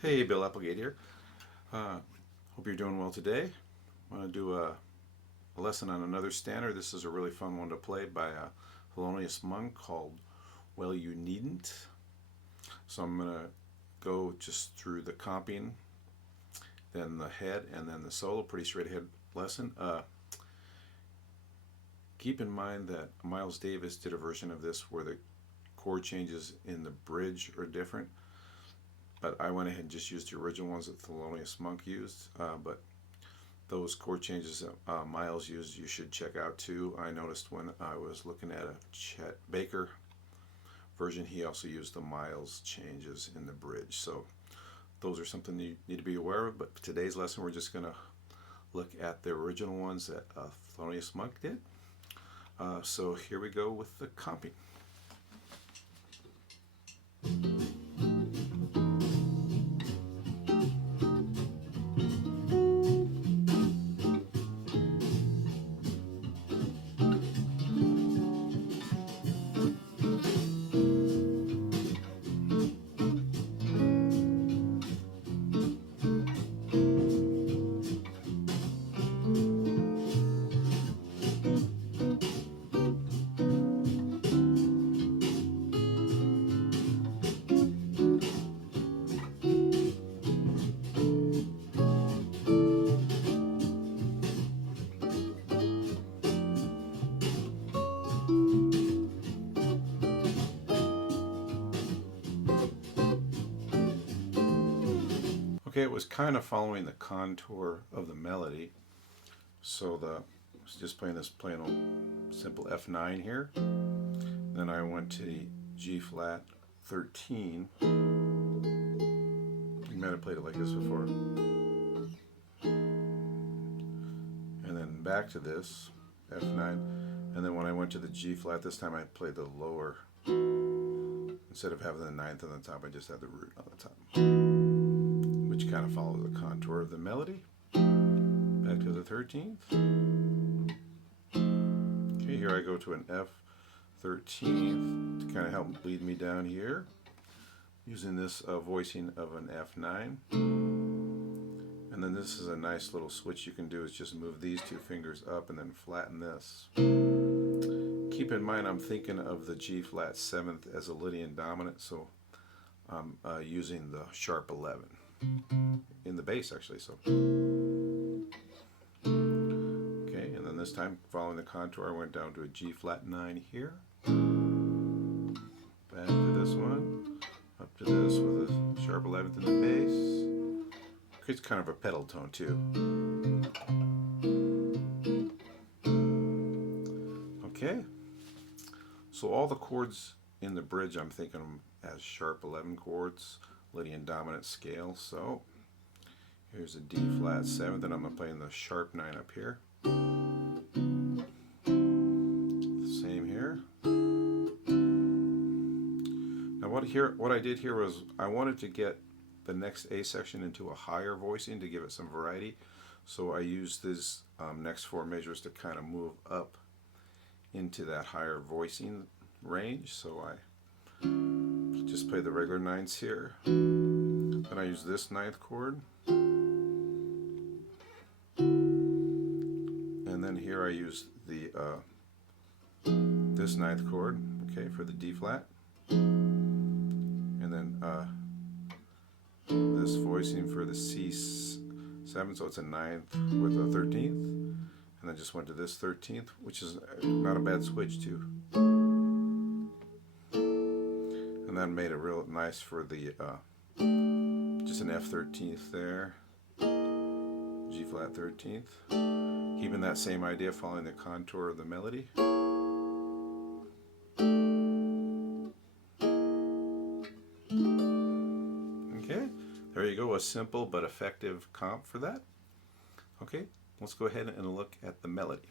Hey, Bill Applegate here. Hope you're doing well today. I'm going to do a lesson on another standard. This is a really fun one to play by a Thelonious Monk called Well You Needn't. So I'm going to go just through the comping, then the head, and then the solo. Pretty straight ahead lesson. Keep in mind that Miles Davis did a version of this where the chord changes in the bridge are different. But I went ahead and just used the original ones that Thelonious Monk used. But those chord changes that Miles used, you should check out too. I noticed when I was looking at a Chet Baker version, he also used the Miles changes in the bridge. So those are something you need to be aware of. But for today's lesson, we're just going to look at the original ones that Thelonious Monk did. So here we go with the comping. Okay, it was kind of following the contour of the melody. So I was just playing a simple F9 here. Then I went to the G flat 13. You might have played it like this before. And then back to this F9. And then when I went to the G flat this time, I played the lower. Instead of having the ninth on the top, I just had the root on the top, which kind of follows the contour of the melody. Back to the 13th. Okay, here I go to an F13th to kind of help lead me down here, using this voicing of an F9. And then this is a nice little switch you can do, is just move these two fingers up and then flatten this. Keep in mind I'm thinking of the G flat 7th as a Lydian dominant, so I'm using the sharp 11 in the bass actually. So okay, and then this time following the contour I went down to a G flat 9 here, back to this one, up to this with a sharp 11th in the bass. It's kind of a pedal tone too. Okay, so all the chords in the bridge I'm thinking of them as sharp 11 chords, Lydian dominant scale. So here's a D flat 7th, and I'm going to play in the sharp 9 up here. Same here. Now what I did here was I wanted to get the next A section into a higher voicing to give it some variety. So I used these next four measures to kind of move up into that higher voicing range. So I just play the regular ninths here. Then I use this ninth chord. And then here I use the this ninth chord, okay, for the D flat. And then this voicing for the C7, so it's a 9th with a 13th. And then just went to this 13th, which is not a bad switch too. And then made it real nice for the just an F13th there, G flat 13th. Keeping that same idea, following the contour of the melody. Okay, there you go, a simple but effective comp for that. Okay, let's go ahead and look at the melody.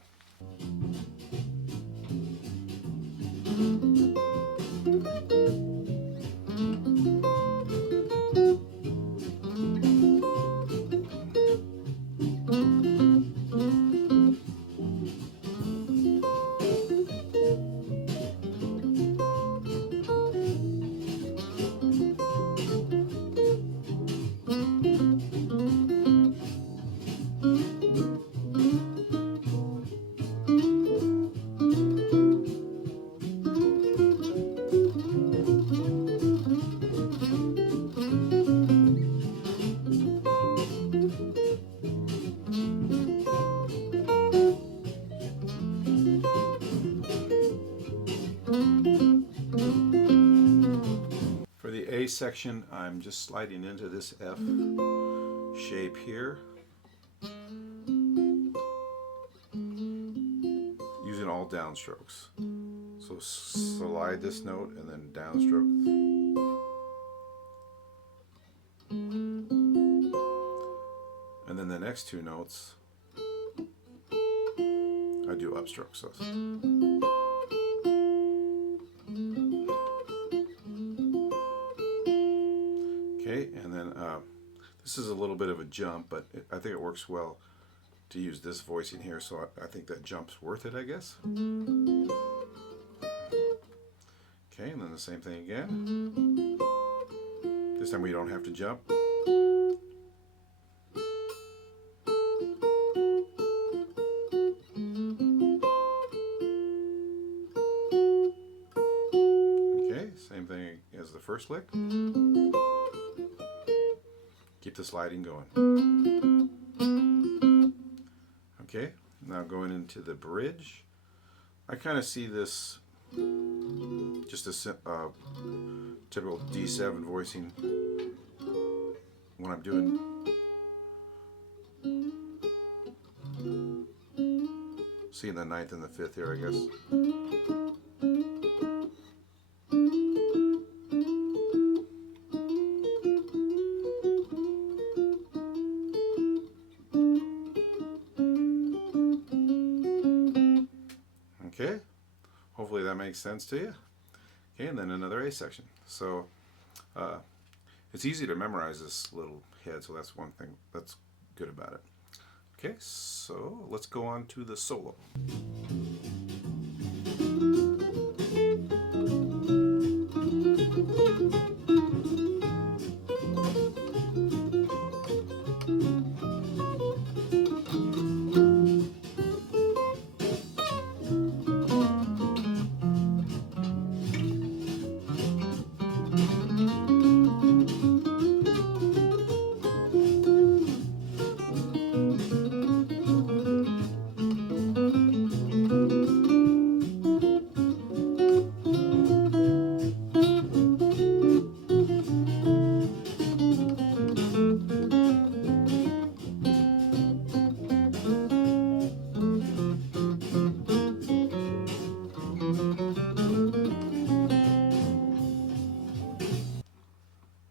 section, I'm just sliding into this F shape here, using all downstrokes. So slide this note and then downstroke. And then the next two notes, I do upstroke. So okay, and then this is a little bit of a jump, but I think it works well to use this voicing here, so I think that jump's worth it, I guess. Okay, and then the same thing again. This time we don't have to jump. Okay, same thing as the first lick. Keep the sliding going. Okay, now going into the bridge, I kind of see this just a typical D7 voicing when I'm doing seeing the 9th and the 5th here, I guess. Okay, hopefully that makes sense to you. Okay, and then another A section. So it's easy to memorize this little head, so that's one thing that's good about it. Okay, so let's go on to the solo.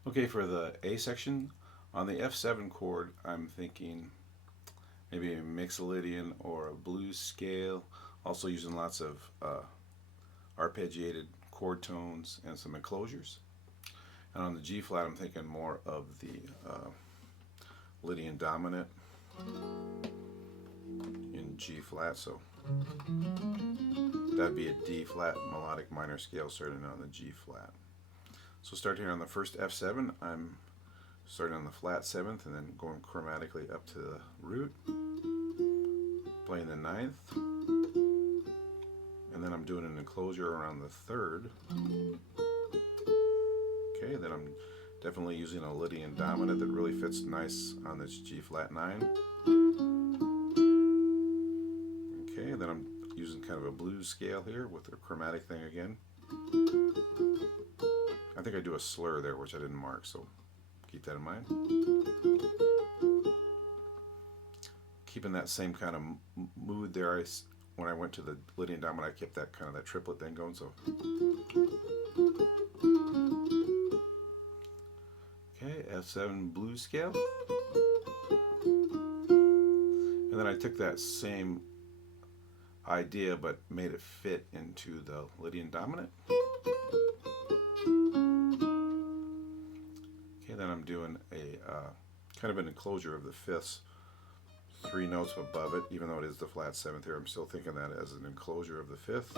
Okay, for the A section, on the F7 chord, I'm thinking maybe a mixolydian or a blues scale, also using lots of arpeggiated chord tones and some enclosures. And on the G flat, I'm thinking more of the Lydian dominant in G flat, so that'd be a D flat melodic minor scale starting on the G flat. So start here on the first F7, I'm starting on the flat 7th and then going chromatically up to the root, playing the 9th, and then I'm doing an enclosure around the 3rd. Okay, then I'm definitely using a Lydian dominant that really fits nice on this G flat 9. Okay, then I'm using kind of a blues scale here with the chromatic thing again. I think I do a slur there, which I didn't mark, so keep that in mind. Keeping that same kind of mood there. When I went to the Lydian dominant, I kept that kind of that triplet thing going. So, okay, F7 blues scale, and then I took that same idea but made it fit into the Lydian dominant. Then I'm doing a kind of an enclosure of the 5ths, 3 notes above it, even though it is the flat 7th here. I'm still thinking that as an enclosure of the 5th.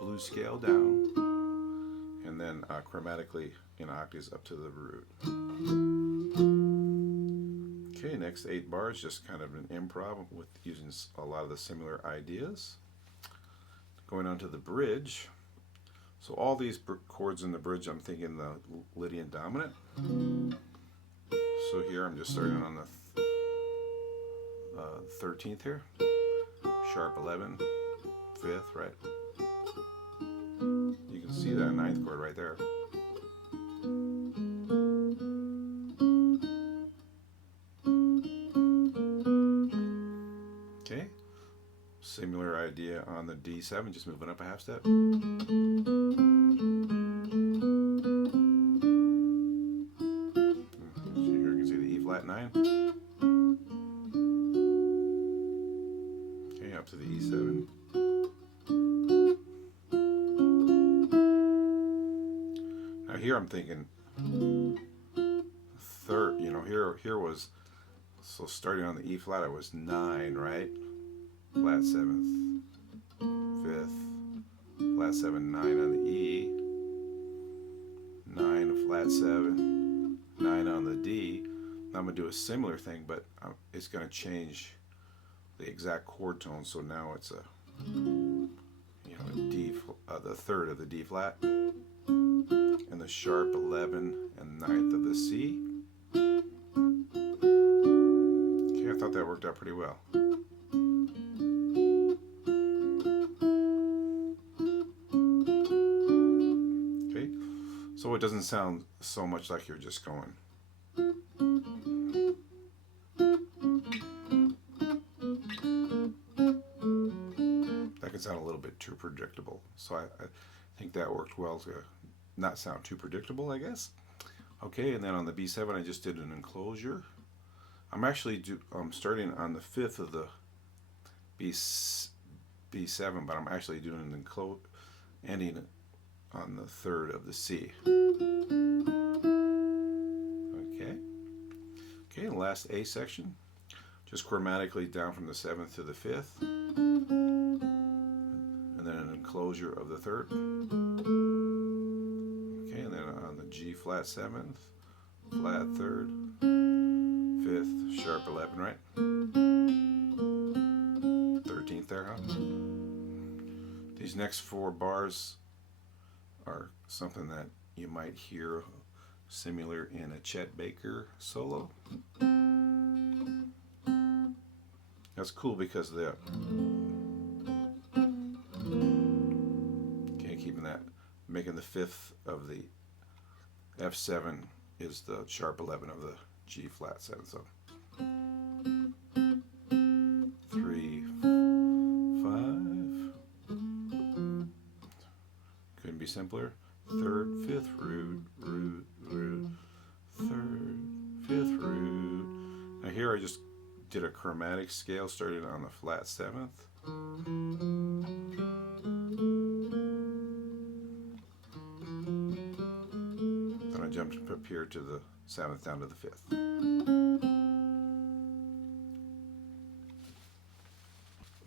Blues scale down, and then chromatically in octaves up to the root. Okay, next 8 bars, just kind of an improv with using a lot of the similar ideas. Going on to the bridge. So all these chords in the bridge, I'm thinking the Lydian dominant. So here I'm just starting on the 13th here, sharp 11, 5th, right? see that ninth chord right there. Okay, similar idea on the D7, just moving up a half step. Here you can see the E flat 9. Okay, up to the E7. Now here I'm thinking third, here was, so starting on the E flat, I was 9, right? Flat 7th, 5th, flat 7, 9 on the E, 9, flat 7, 9 on the D. Now I'm going to do a similar thing, but it's going to change the exact chord tone, so now it's a, a D, the third of the D flat, and the sharp 11 and 9th of the C. Okay, I thought that worked out pretty well. Okay, so it doesn't sound so much like you're just going. That can sound a little bit too predictable, so I think that worked well to not sound too predictable, I guess. Okay, and then on the B7 I just did an enclosure. I'm actually starting on the 5th of the B7, but I'm actually doing an ending on the 3rd of the C. Okay, and last A section, just chromatically down from the 7th to the 5th, and then an enclosure of the 3rd. Okay, and then on the G flat 7th, flat 3rd, 5th, sharp 11, right? 13th there, huh? These next 4 bars are something that you might hear similar in a Chet Baker solo. That's cool because the keeping that, making the 5th of the F7 is the sharp 11 of the G flat 7. So 3, 5. Couldn't be simpler. 3rd, 5th root, root, root. 3rd, 5th root. Now here I just did a chromatic scale starting on the flat 7th. Then I jumped up here to the 7th down to the 5th.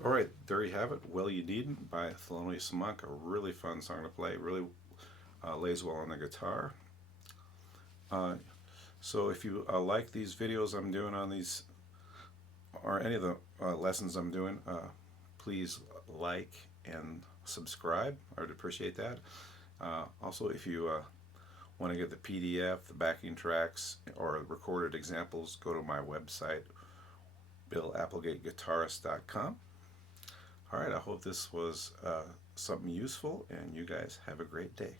Alright, there you have it. Well You Needn't by Thelonious Monk. A really fun song to play. Really lays well on the guitar. So if you like these videos I'm doing on these, or any of the lessons I'm doing, please like and subscribe. I would appreciate that. Also, if you want to get the PDF, the backing tracks, or recorded examples, go to my website, BillApplegateGuitarist.com. Alright, I hope this was something useful, and you guys have a great day.